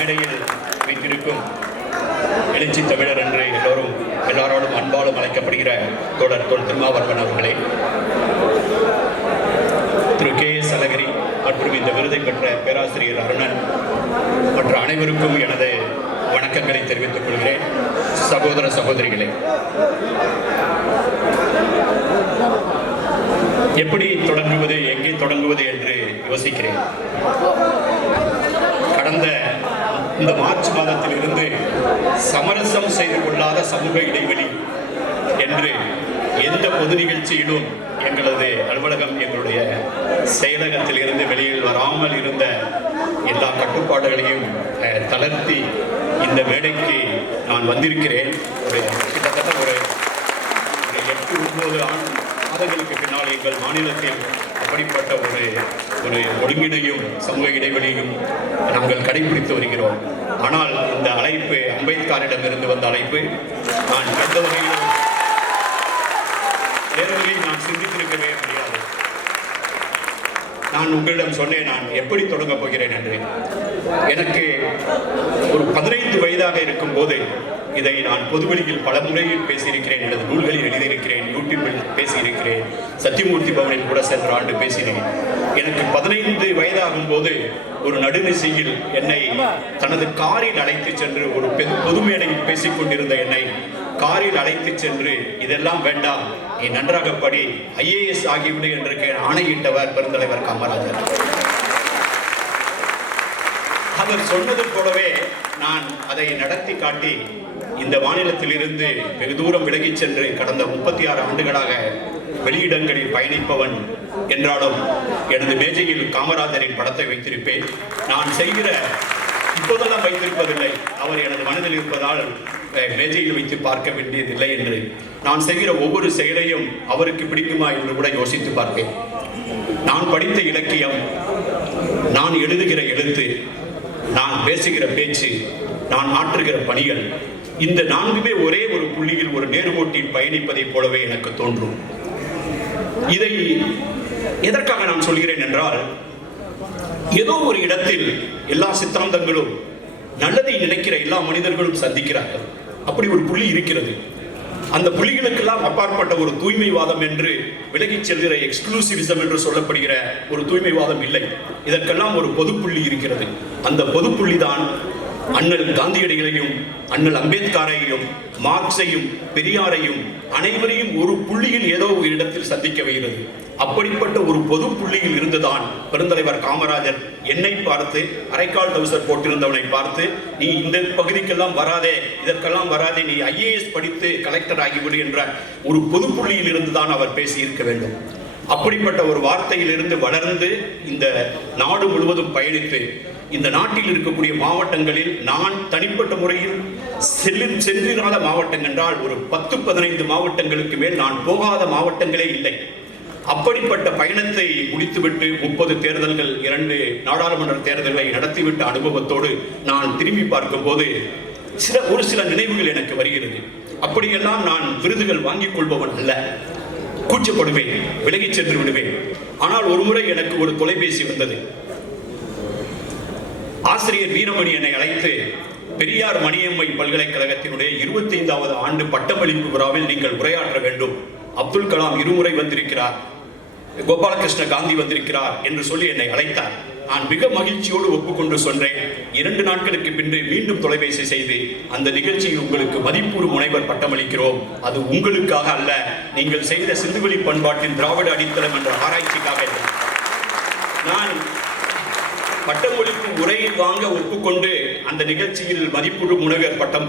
மேடையில் வைத்திருக்கும் எழுச்சி தமிழர் என்று எல்லாரோடும் அன்பாலும் அழைக்கப்படுகிற தோழர் திருமாவளவன் அவர்களே, திரு KS அழகிரி மற்றும் இந்த விருதை பெற்ற பேராசிரியர் அருணன் மற்ற அனைவருக்கும் எனது வணக்கங்களை தெரிவித்துக் கொள்கிறேன். சகோதர சகோதரிகளே, எப்படி தொடங்குவது, எங்கே தொடங்குவது என்று யோசிக்கிறேன். கடந்த இந்த மார்ச் மாதத்தில் இருந்து சமரசம் செய்து கொள்ளாத சமூக இடைவெளி என்று எந்த பொது நிகழ்ச்சியிலும் எங்களது அலுவலகம், எங்களுடைய செயலகத்தில் இருந்து வெளியில் வராமல் இருந்த எல்லா கட்டுப்பாடுகளையும் தளர்த்தி இந்த மேடைக்கு நான் வந்திருக்கிறேன். கிட்டத்தட்ட ஒரு 8-9 மாதங்களுக்கு பின்னால் எங்கள் மாநிலத்தில் அப்படிப்பட்ட ஒரு ஒழுங்கினையும் சமூக இடைவெளியும் நாங்கள் கடைபிடித்து வருகிறோம். ஆனால் இந்த அழைப்பு அம்பேத்கரிடமிருந்து வந்த அழைப்பு. நான் எந்த வகையிலும் நேர்வழியில் நான் சிந்தித்திருக்கவே முடியாது. நான் உங்களிடம் சொன்னேன், நான் எப்படி தொடங்கப் போகிறேன் என்று. எனக்கு ஒரு 15 வயதாக இருக்கும் போது இதை நான் பொதுவெளியில் பல முறையில் பேசியிருக்கிறேன், எனது நூல்களில் எழுதியிருக்கிறேன், யூடியூபில் பேசியிருக்கிறேன், சத்தியமூர்த்தி பவனில் கூட சென்ற ஆண்டு பேசினேன். எனக்கு 15 வயதாகும் போது ஒரு நடுநிசையில் என்னை தனது காரில் அழைத்து சென்று, ஒரு பொது மேடையில் பேசிக் கொண்டிருந்த என்னை காரில் அழைத்து சென்று, இதெல்லாம் வேண்டாம், நீ நன்றாக படி, IAS ஆகிவிடு என்று ஆணையிட்டவர் பெருந்தலைவர் காமராஜர். அவர் சொன்னது போலவே நான் அதை நடத்தி காட்டி இந்த மாநிலத்தில் இருந்து வெகு தூரம் விலகிச் சென்று கடந்த 36 ஆண்டுகளாக வெளியிடங்களில் பயணிப்பவன் என்றாலும் எனது மேஜையில் காமராஜரின் படத்தை வைத்திருப்பேன். நான் செய்கிற, இப்போதெல்லாம் வைத்திருப்பதில்லை, அவர் எனது மனதில் இருப்பதால் மேஜையில் வைத்து பார்க்க வேண்டியதில்லை என்று, நான் செய்கிற ஒவ்வொரு செயலையும் அவருக்கு பிடிக்குமா என்று கூட யோசித்து பார்ப்பேன். நான் படித்த இலக்கியம், நான் எழுதுகிற எழுத்து, நான் பேசுகிற பேச்சு, நான் ஆற்றுகிற பணிகள், இந்த 4மே ஒரே ஒரு புள்ளியில் ஒரு நேர்கோட்டில் பயணிப்பதைப் போலவே எனக்கு தோன்றும். இதை எதற்காக நான் சொல்கிறேன் என்றால், ஏதோ ஒரு இடத்தில் எல்லா சித்தாந்தங்களும், நல்லதை நினைக்கிற எல்லா மனிதர்களும் சந்திக்கிறார்கள். அப்படி ஒரு புள்ளி இருக்கிறது. அந்த புள்ளிகளுக்கெல்லாம் அப்பாற்பட்ட ஒரு தூய்மைவாதம் என்று விலகிச் செல்கிற எக்ஸ்க்ளூசிவிசம் என்று சொல்லப்படுகிற ஒரு தூய்மைவாதம் இல்லை. இதற்கெல்லாம் ஒரு பொதுப்புள்ளி இருக்கிறது. அந்த பொதுப்புள்ளி தான் அண்ணல் காந்தியடிகளையும், அண்ணல் அம்பேத்கரையும், மார்க்ஸையும், பெரியாரையும், அனைவரையும் ஒரு புள்ளியில் ஏதோ ஒரு இடத்தில் சந்திக்க வைக்கிறது. அப்படிப்பட்ட ஒரு பொது புள்ளியில் இருந்துதான் பெருந்தலைவர் காமராஜர் என்னை பார்த்து, அரைக்கால் டவுசர் போட்டிருந்தவனை பார்த்து, நீ இந்த பகுதிக்கெல்லாம் வராதே, இதற்கெல்லாம் வராதே, நீ IAS படித்து கலெக்டர் ஆகிவிடு என்ற ஒரு பொது புள்ளியில் இருந்துதான் அவர் பேசியிருக்க வேண்டும். அப்படிப்பட்ட ஒரு வார்த்தையிலிருந்து வளர்ந்து இந்த நாடு முழுவதும் பயணித்து, இந்த நாட்டில் இருக்கக்கூடிய மாவட்டங்களில் நான் தனிப்பட்ட முறையில் சென்றிராத மாவட்டம் என்றால் ஒரு 10-15 மாவட்டங்களுக்கு மேல் நான் போகாத மாவட்டங்களே இல்லை. அப்படிப்பட்ட பயணத்தை முடித்துவிட்டு 30 தேர்தல்கள், 2 நாடாளுமன்ற தேர்தல்களை நடத்திவிட்ட அனுபவத்தோடு நான் திரும்பி பார்க்கும் போது ஒரு சில நினைவுகள் எனக்கு வருகிறது. அப்படியெல்லாம் நான் விருதுகள் வாங்கிக் கொள்பவன் அல்ல, கூச்சப்படுவேன், விலகிச் சென்று விடுவேன். ஆனால் ஒரு முறை எனக்கு ஒரு தொலைபேசி வந்தது. ஆசிரியர் வீரமணி என்னை அழைத்து, பெரியார் மணியம்மை பல்கலைக்கழகத்தினுடைய 25வது ஆண்டு பட்டமளிப்பு விழாவில் நீங்கள் உரையாற்ற வேண்டும். அப்துல் கலாம் 2 முறை வந்திருக்கிறார், கோபாலகிருஷ்ண காந்தி வந்திருக்கிறார் என்று சொல்லி என்னை அழைத்தார். நான் மிக மகிழ்ச்சியோடு ஒப்புக்கொண்டு சொன்னேன். 2 நாட்களுக்கு பின்பு மீண்டும் தொலைபேசி செய்து, அந்த நிகழ்ச்சியில் உங்களுக்கு மதிப்பூறு முனைவர் பட்டமளிக்கிறோம், அது உங்களுக்காக அல்ல, நீங்கள் செய்த சிந்துவெளி பண்பாட்டின் திராவிட அடித்தளம் என்ற ஆராய்ச்சிக்காக. நான் பட்டமளிப்பு உரையை வாங்க ஒப்புக்கொண்டு அந்த நிகழ்ச்சியில் மதிப்பூறு முனைவர் பட்டம்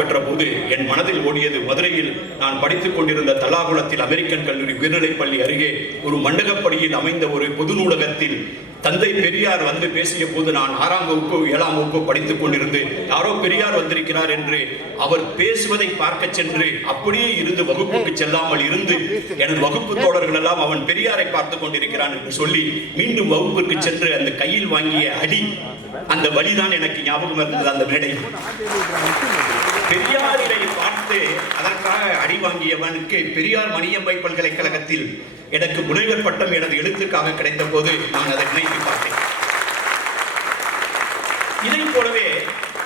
பெற்ற போது என் மனதில் ஓடியது, மதுரையில் நான் படித்துக் கொண்டிருந்த தல்லாகுளத்தில் அமெரிக்கன் கல்லூரி உயர்நிலைப்பள்ளி அருகே ஒரு மண்டகப்படியில் அமைந்த ஒரு பொது நூலகத்தில் தந்தை பெரியார் வந்து பேசிய போது நான் 6ஆம் வகுப்பு 7ஆம் வகுப்பு படித்துக் கொண்டிருந்து, யாரோ பெரியார் வந்திருக்கிறார் என்று அவர் பேசுவதை பார்க்க சென்று அப்படியே இருந்து வகுப்புக்கு செல்லாமல் இருந்து எனது வகுப்பு தோழர்கள் எல்லாம் அவன் பெரியாரை பார்த்து கொண்டிருக்கிறான் என்று சொல்லி மீண்டும் வகுப்புக்கு சென்று அந்த கையில் வாங்கிய அடி, அந்த வழிதான் எனக்கு ஞாபகம் இருந்தது. அந்த மேடை பெரியாரை பார்த்து அதற்காக அடி வாங்கியவனுக்கு பெரியார் மணியம்மை பல்கலைக்கழகத்தில் எனக்கு முனைவர் பட்டம் எனது எழுத்துக்காக கிடைத்த போது நான் அதை நினைத்து பார்த்தேன். இதை போலவே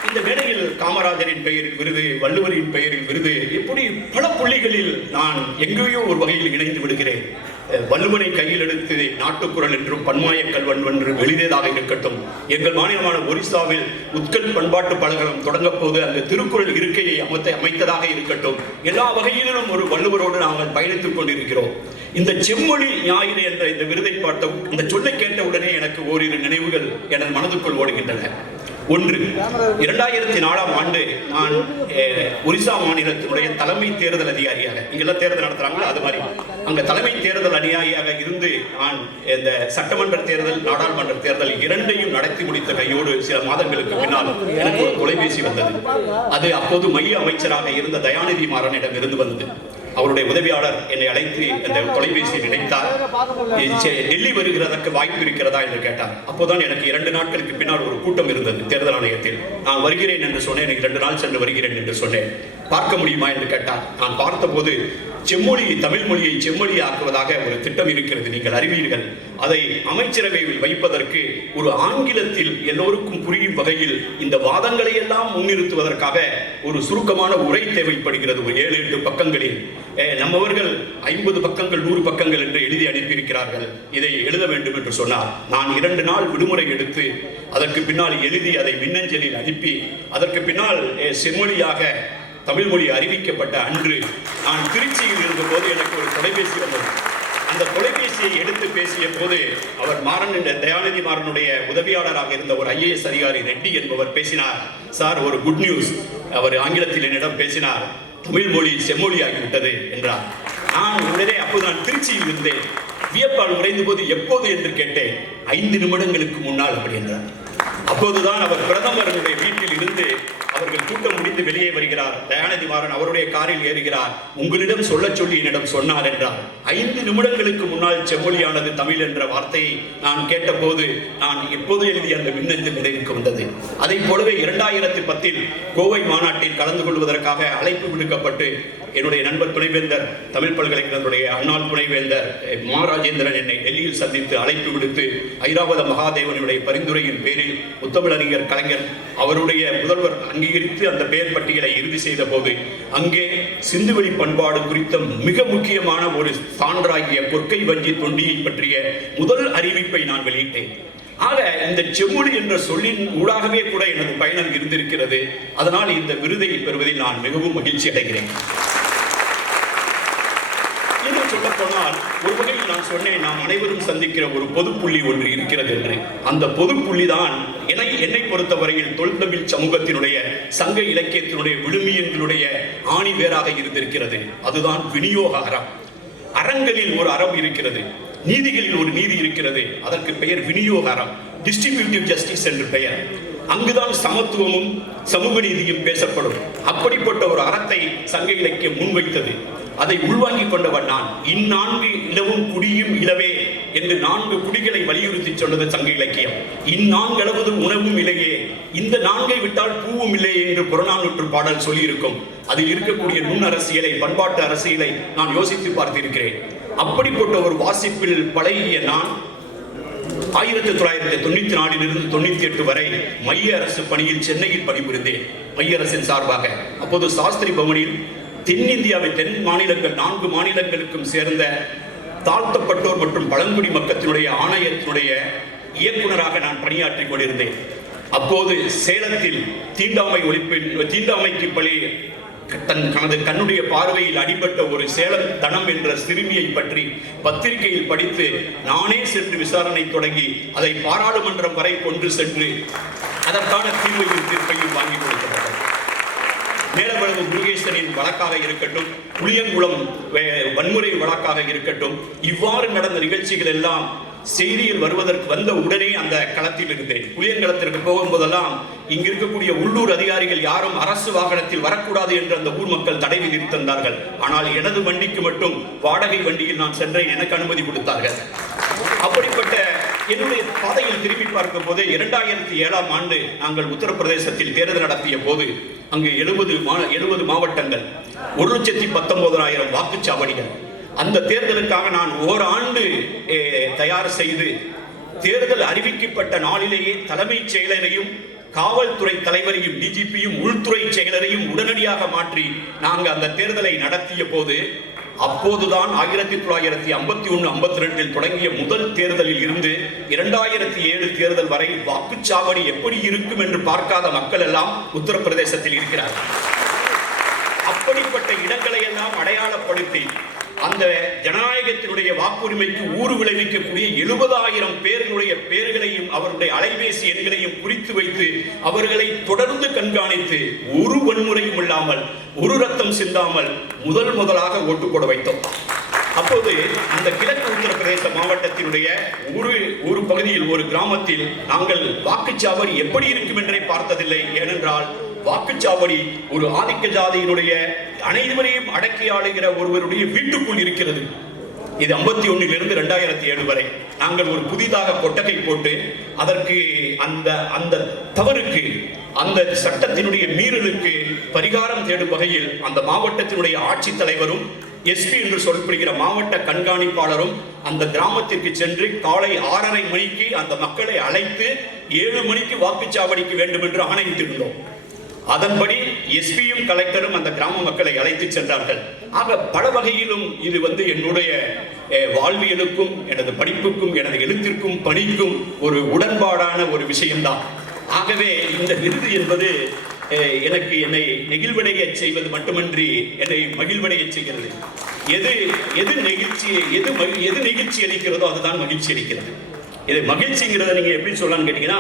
இந்த மேடையில் காமராஜரின் பெயரில் விருது, வள்ளுவரின் பெயரில் விருது, இப்படி பல புள்ளிகளில் நான் எங்கேயோ ஒரு வகையில் இணைந்து விடுகிறேன். வள்ளுவனை கையில் எடுத்து நாட்டுக்குறள் என்றும் பன்மாய கல்வன் என்றும் எழுதியதாக இருக்கட்டும், எங்கள் மாநிலமான ஒரிசாவில் உத்கல் பண்பாட்டு பலகலம் தொடங்கப் போது அந்த திருக்குறள் இருக்கையை அமைத்ததாக இருக்கட்டும், எல்லா வகையிலும் ஒரு வள்ளுவரோடு நாங்கள் பயணித்துக் கொண்டிருக்கிறோம். இந்த செம்மொழி ஞாயிறு என்ற இந்த விருதை பார்த்த இந்த சொல்லை கேட்ட உடனே எனக்கு ஓரிரு நினைவுகள் எனது மனதுக்குள் ஓடுகின்றன. ஒன்று, 2004ஆம் ஆண்டு நான் ஒரிசா மாநிலத்தினுடைய தலைமை தேர்தல் அதிகாரியாக, இங்கெல்லாம் தேர்தல் நடத்துறாங்களா அது மாதிரி அங்க தலைமை தேர்தல் அதிகாரியாக இருந்து நான் இந்த சட்டமன்ற தேர்தல், நாடாளுமன்ற தேர்தல் இரண்டையும் நடத்தி முடித்த கையோடு சில மாதங்களுக்கு பின்னால் எனக்கு ஒரு தொலைபேசி வந்தது. அது அப்போது மைய அமைச்சராக இருந்த தயாநிதி மாறனிடம் இருந்து வந்தது. அவருடைய உதவியாளர் என்னை அழைத்து அந்த தொலைபேசியை நினைத்தார். டெல்லி வருகிறதற்கு வாய்ப்பு இருக்கிறதா என்று கேட்டார். அப்போதான் எனக்கு 2 நாட்களுக்கு பின்னால் ஒரு கூட்டம் இருந்தது தேர்தல் ஆணையத்தில். நான் வருகிறேன் என்று சொன்னேன். எனக்கு 2 நாள் சென்று வருகிறேன் என்று சொன்னேன். பார்க்க முடியுமா என்று கேட்டார். நான் பார்த்தபோது செம்மொழி, தமிழ் மொழியை செம்மொழி ஆக்குவதாக ஒரு திட்டம் இருக்கிறது, நீங்கள் அறிவீர்கள். அதை அமைச்சரவையில் வைப்பதற்கு ஒரு ஆங்கிலத்தில் எல்லோருக்கும் புரியும் வகையில் இந்த வாதங்களை எல்லாம் முன்னிறுத்துவதற்காக ஒரு சுருக்கமான உரை தேவைப்படுகிறது. ஒரு 7-8 பக்கங்களில் நம்மவர்கள் 50 பக்கங்கள் 100 பக்கங்கள் என்று எழுதி அனுப்பியிருக்கிறார்கள். இதை எழுத வேண்டும் என்று சொன்னார். நான் 2 நாள் விடுமுறை எடுத்து அதற்கு பின்னால் எழுதி அதை மின்னஞ்சலில் அனுப்பி அதற்கு பின்னால் செம்மொழியாக தமிழ் மொழி அறிவிக்கப்பட்ட அன்று நான் திருச்சியில் இருந்தபோது எனக்கு ஒரு தொலைபேசி வந்தது. அந்த தொலைபேசியை எடுத்து பேசிய போது அவர் தயாநிதி மாறனுடைய உதவியாளராக இருந்த ஒரு IAS அதிகாரி ரெட்டி என்பவர் பேசினார். சார், ஒரு குட் நியூஸ். அவர் ஆங்கிலத்தில் என்னிடம் பேசினார். தமிழ் மொழி செம்மொழி ஆகிவிட்டது என்றார். நான் உடனே அப்போது திருச்சியில் இருந்தேன். வியப்பால் உறைந்த போது எப்போது என்று கேட்டேன். 5 நிமிடங்களுக்கு முன்னால் அப்படி என்றார். அப்போதுதான் அவர் பிரதமருடைய வீட்டில் இருந்து அவர்கள் கூட்டம் முடித்து வெளியே வருகிறார். தயாநிதி மாறன் அவருடைய காரில் ஏறுகிறார். உங்களிடம் சொல்ல சொல்லி என்னிடம் சொன்னார் என்றார். 5 நிமிடங்களுக்கு முன்னால் செம்மொழியானது தமிழ் என்ற வார்த்தையை நான் கேட்டபோது நான் எப்போது எழுதிய அந்த மின்னஞ்சல் நினைவுக்கு வந்தது. அதை போலவே 2010 கோவை மாநாட்டில் கலந்து கொள்வதற்காக அழைப்பு விடுக்கப்பட்டு என்னுடைய நண்பர் துணைவேந்தர், தமிழ் பல்கலைக்கழகத்துடைய அன்னாள் துணைவேந்தர் ராஜேந்திரன் என்னை டெல்லியில் சந்தித்து அழைப்பு விடுத்து ஐராவத மகாதேவனுடைய பரிந்துரையின் பேரில் முத்தமிழறிஞர் கலைஞர் அவருடைய முதல்வர் அங்கீகரித்து அந்த பெயர் பட்டியலை இறுதி செய்த போது அங்கே சிந்துவெளி பண்பாடு குறித்த மிக முக்கியமான ஒரு சான்றாகிய கொற்கை வஞ்சி தொண்டியை பற்றிய முதல் அறிவிப்பை நான் வெளியிட்டேன். ஆக இந்த செம்மொழி என்ற சொல்லின் ஊடாகவே கூட எனது பயணம் இருந்திருக்கிறது. அதனால் இந்த விருதை பெறுவதில் நான் மிகவும் மகிழ்ச்சி அடைகிறேன். சொல்ல போனால் ஒரு வகையில் நான் சொன்னேன், நாம் அனைவரும் சந்திக்கிற ஒரு பொதுப்புள்ளி ஒன்று இருக்கிறது என்று. அந்த பொதுப்புள்ளி தான் என்னை பொறுத்தவரையில் தொல்தமிழ் சமூகத்தினுடைய சங்க இலக்கியத்தினுடைய விழுமியங்களுடைய ஆணி வேராக இருந்திருக்கிறது. அதுதான் விநியோக அறம். அறங்களில் ஒரு அறம் இருக்கிறது, நீதிகளில் ஒரு நீதி இருக்கிறது. அதற்கு பெயர் விநியோக அறம், டிஸ்ட்ரிபியூட்டிவ் ஜஸ்டிஸ் என்று பெயர். அங்குதான் சமத்துவமும் சமூக நீதியும் பேசப்படும். அப்படிப்பட்ட ஒரு அறத்தை சங்க இலக்கியம் முன்வைத்தது. அதை உள்வாங்கிக் கொண்டவன் நான். இந்நான்கு இலவும் குடியும் இலவே என்று 4 குடிகளை வலியுறுத்தி சொன்னது சங்க இலக்கியம். இந்நான்களவது உணவும் இல்லையே, இந்த 4ஐ விட்டால் பூவும் இல்லையே என்று புறநானூற்று பாடல் சொல்லியிருக்கும். அதில் இருக்கக்கூடிய நுண் அரசியலை, பண்பாட்டு அரசியலை நான் யோசித்து பார்த்திருக்கிறேன். அப்படிப்பட்ட ஒரு வாசிப்பில் பழகிய நான் 1994 இருந்து 98 வரை மைய அரசு பணியில் சென்னையில் பணிபுரிந்தேன். மைய அரசின் சார்பாக அப்போது சாஸ்திரி பவனில் தென்னிந்தியாவின் தென் மாநிலங்கள் 4 மாநிலங்களுக்கும் சேர்ந்த தாழ்த்தப்பட்டோர் மற்றும் பழங்குடி மக்களினுடைய ஆணையத்தினுடைய இயக்குநராக நான் பணியாற்றிக் கொண்டிருந்தேன். அப்போது சேலத்தில் தீண்டாமைக்கு பழி தனது கண்ணுடைய பார்வையில் அடிபட்ட ஒரு சேலம் தனம் என்ற சிறுமியை பற்றி பத்திரிகையில் படித்து நானே சென்று விசாரணை தொடங்கி அதை பாராளுமன்றம் வரை கொண்டு சென்று அதற்கான தீர்ப்பையும் வாங்கி கொடுக்கப்பட்டது. மேலவழகு முருகேசனின் வழக்காக இருக்கட்டும், புளியங்குளம் வன்முறை வழக்காக இருக்கட்டும், இவ்வாறு நடந்த நிகழ்ச்சிகள் எல்லாம் செய்தியில் வருவதற்கு வந்த உடனே அந்த களத்தில் இருந்தேன். புளியங்குளத்திற்கு போகும்போதெல்லாம் இங்கு இருக்கக்கூடிய உள்ளூர் அதிகாரிகள் யாரும் அரசு வாகனத்தில் வரக்கூடாது என்று அந்த ஊர் மக்கள் தடை விதித்திருந்தார்கள். ஆனால் எனது வண்டிக்கு மட்டும் வாடகை வண்டியில் நான் சென்றேன், எனக்கு அனுமதி கொடுத்தார்கள். அப்படிப்பட்ட என்னுடைய பாதையில் திரும்பி பார்க்கும் போது 2007ஆம் ஆண்டு நாங்கள் உத்தரப்பிரதேசத்தில் தேர்தல் நடத்திய போது அங்கு 70 மாவட்டங்கள், 1,19,000 வாக்குச்சாவடிகள். அந்த தேர்தலுக்காக நான் ஓராண்டு தயார் செய்து தேர்தல் அறிவிக்கப்பட்ட நாளிலேயே தலைமைச் செயலரையும் காவல்துறை தலைவரையும் டிஜிபியும் உள்துறை செயலரையும் உடனடியாக மாற்றி நாங்கள் அந்த தேர்தலை நடத்திய போது, அப்போதுதான் 1951-52 தொடங்கிய முதல் தேர்தலில் இருந்து 2007 தேர்தல் வரை வாக்குச்சாவடி எப்படி இருக்கும் என்று பார்க்காத மக்கள் எல்லாம் உத்தரப்பிரதேசத்தில் இருக்கிறார்கள். அப்படிப்பட்ட இடங்களை எல்லாம் அடையாளப்படுத்தி அந்த ஜனநாயகத்தினுடைய வாக்குரிமைக்கு ஊறு விளைவிக்கக்கூடிய 70,000 பேர்களுடைய பெயர்களையும் அவருடைய அலைபேசி எண்களையும் குறித்து வைத்து அவர்களை தொடர்ந்து கண்காணித்து ஒரு வன்முறையும் இல்லாமல் ஒரு ரத்தம் சிந்தாமல் முதலாக ஓட்டு போட வைத்தோம். அப்போது அந்த கிழக்கு உத்தரப்பிரதேச மாவட்டத்தினுடைய ஒரு பகுதியில் ஒரு கிராமத்தில் நாங்கள் வாக்குச்சாவடி எப்படி இருக்கும் என்றே பார்த்ததில்லை. ஏனென்றால் வாக்குச்சாவடி ஒரு ஆதிக்க ஜாதியினுடைய அனைவரையும் அடக்கி ஆளுகிற ஒருவருடைய வீட்டுக்குள் இருக்கிறது. இது 51 2007 வரை நாங்கள் ஒரு புதிதாக கொட்டகை போட்டு அதற்கு அந்த தவறுக்கு, அந்த சட்டத்தினுடைய மீறலுக்கு பரிகாரம் தேடும் வகையில் அந்த மாவட்டத்தினுடைய ஆட்சித்தலைவரும் எஸ்பி என்று சொல்லப்படுகிற மாவட்ட கண்காணிப்பாளரும் அந்த கிராமத்திற்கு சென்று காலை 6:30 மணிக்கு அந்த மக்களை அழைத்து 7 மணிக்கு வாக்குச்சாவடிக்கு வேண்டும் என்று ஆணையிட்டிருந்தோம். அதன்படி எஸ்பியும் கலெக்டரும் அந்த கிராம மக்களை அழைத்து சென்றார்கள். ஆக பல வகையிலும் இது என்னுடைய வாழ்வியலுக்கும் எனது படிப்புக்கும் எனது எழுத்திற்கும் பணிக்கும் ஒரு உடன்பாடான ஒரு விஷயம்தான். ஆகவே இந்த விருது என்பது என்னை நெகிழ்வடைய செய்வது மட்டுமன்றி என்னை மகிழ்வடைய செய்கிறது. எது நெகிழ்ச்சி அளிக்கிறதோ அதுதான் மகிழ்ச்சி அளிக்கிறது. இது மகிழ்ச்சிங்கிறத நீங்க எப்படி சொல்லலாம்னு கேட்டீங்கன்னா,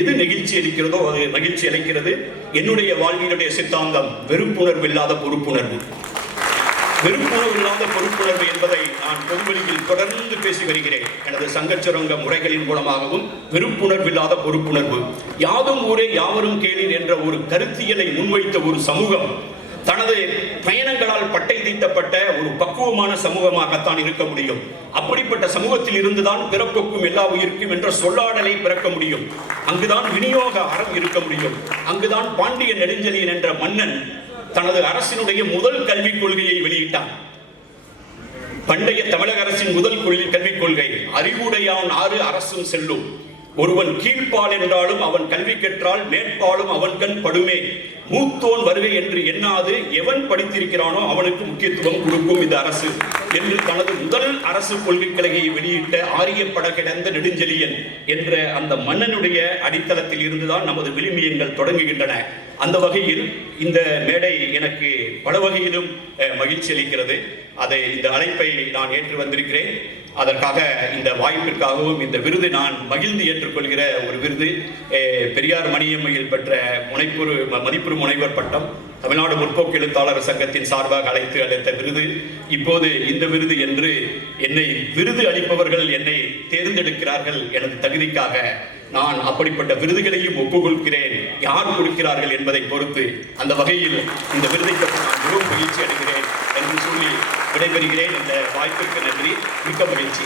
எது நெகிழ்ச்சி அளிக்கிறதோ அது மகிழ்ச்சி அளிக்கிறது. என்னுடைய வாழ்வினுடைய சித்தாந்தம் வெறுப்புணர்வு இல்லாத பொறுப்புணர்வு. வெறுப்புணர்வு இல்லாத பொறுப்புணர்வு என்பதை நான் பொதுவெளியில் தொடர்ந்து பேசி வருகிறேன். எனது சங்கச்சுரங்க முறைகளின் மூலமாகவும் வெறுப்புணர்வு இல்லாத பொறுப்புணர்வு, யாதும் ஊரே யாவரும் கேளீர் என்ற ஒரு கருத்தியலை முன்வைத்த ஒரு சமூகம் தனது பயணங்களால் பட்டை தீட்டப்பட்ட ஒரு பக்குவமான சமூகமாகத்தான் இருக்க முடியும். அப்படிப்பட்ட சமூகத்தில் இருந்துதான் பிறப்புக்கும் எல்லா உயிருக்கும் என்ற சொல்லாடலை பிறக்க முடியும். அங்குதான் விநியோக அறம் இருக்க முடியும். அங்குதான் பாண்டிய நெடுஞ்செழியன் என்ற மன்னன் தனது அரசினுடைய முதல் கல்விக் கொள்கையை வெளியிட்டான். பண்டைய தமிழக அரசின் முதல் கல்விக் கொள்கை, அறிவுடையான் ஆறு அரசும் செல்லும். ஒருவன் கீழ்ப்பால் என்றாலும் அவன் கல்வி கற்றால் மேற்பாலும் அவன் கண் படுமே. மூத்தோன் வருகை என்று எண்ணாது எவன் படித்திருக்கிறானோ அவனுக்கு முக்கியத்துவம் கொடுக்கும் இந்த அரசு என்று தனது முதல் அரசு கொள்கைகளை வெளியிட்ட ஆரியப்பட கிடந்த நெடுஞ்செழியன் என்ற அந்த மன்னனுடைய அடித்தளத்தில் இருந்துதான் நமது விழுமியங்கள் தொடங்குகின்றன. அந்த வகையில் இந்த மேடை எனக்கு பல வகையிலும் மகிழ்ச்சி அளிக்கிறது. இந்த அழைப்பை நான் ஏற்று வந்திருக்கிறேன். அதற்காக இந்த வாய்ப்பிற்காகவும் இந்த விருது நான் மகிழ்ந்து ஏற்றுக்கொள்கிற ஒரு விருது. பெரியார் மணியம்மையில் பெற்ற மதிப்புறு முனைவர் பட்டம் தமிழ்நாடு முற்போக்கு எழுத்தாளர் சங்கத்தின் சார்பாக அளித்த விருது. இப்போது இந்த விருது என்று என்னை விருது அளிப்பவர்கள் என்னை தேர்ந்தெடுக்கிறார்கள் எனது தகுதிக்காக. நான் அப்படிப்பட்ட விருதுகளையும் ஒப்புக்கொள்கிறேன், யார் கொடுக்கிறார்கள் என்பதை பொறுத்து. அந்த வகையில் இந்த விருதை பற்றி நான் மிகவும் மகிழ்ச்சி அடைகிறேன் என்று சொல்லி விடைபெறுகிறேன். இந்த வாய்ப்பிற்கு நன்றி, மிக்க மகிழ்ச்சி.